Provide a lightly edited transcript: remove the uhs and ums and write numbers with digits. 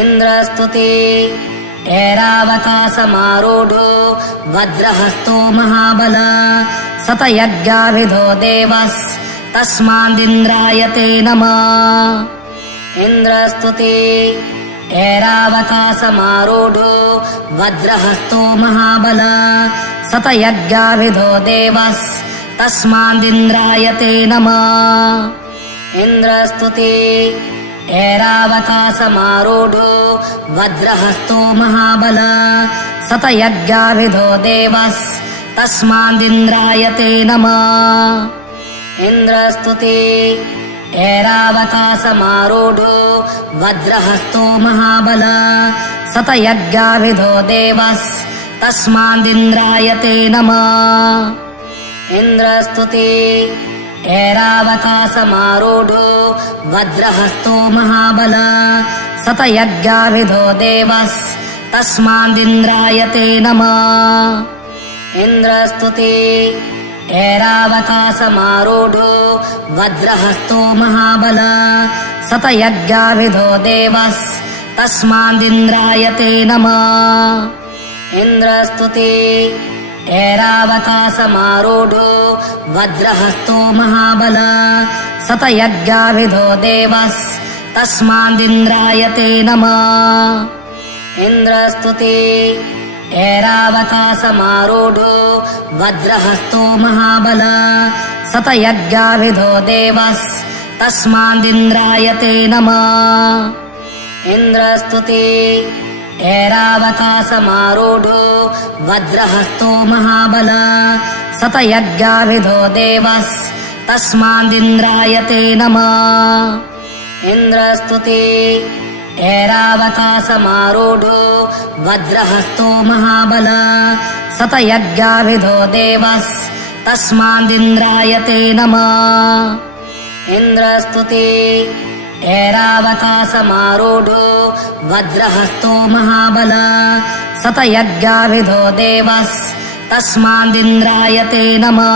इंद्रस्तुति ऐरावतासमारूढो वज्रहस्तो महाबल शतयज्ञाभिधो देवस्तस्मादिन्द्राय ते नमः। इंद्रस्तुति ऐरावतासमारूढो वज्रहस्तो महाबल शतयज्ञाभिधो देवस्तस्मादिन्द्राय ते नमः। इंद्रस्तुति ऐरावतासमारूढो वज्रहस्तो महाबल शतयज्ञाभिधो देवस्तस्मादिन्द्राय ते नमः। इंद्रस्तुति ऐरावतासमारूढो वज्रहस्तो महाबल शतयज्ञाभिधो देवस्तस्मादिन्द्राय ते नमः। इंद्रस्तुति ऐरावतासमारूढो वज्रहस्तो महाबल शतयज्ञाभिधो देवस्तस्मादिन्द्राय ते नमः। इंद्रस्तुति ऐरावतासमारूढो वज्रहस्तो महाबल शतयज्ञाभिधो देवस्तस्मादिन्द्राय ते नमः। इंद्रस्तुति ऐरावतासमारूढो वज्रहस्तो महाबल शतयज्ञाभिधो देवस्तस्मादिन्द्राय ते नमः। इंद्रस्तुति ऐरावतासमारूढो वज्रहस्तो महाबल शतयज्ञाभिधो देवस्तस्मादिन्द्राय ते नमः। इंद्रस्तुति ऐरावतासमारूढो वज्रहस्तो महाबल शतयज्ञाभिधो देवस्तस्मादिन्द्राय ते नमः। इंद्रस्तुति ऐरावतासमारूढो वज्रहस्तो महाबल शतयज्ञाभिधो देवस्तस्मादिन्द्राय ते नमः। इंद्रस्तुति ऐरावतासमारूढो वज्रहस्तो महाबल शतयज्ञाभिधो देवस्तस्मादिन्द्राय ते नमः।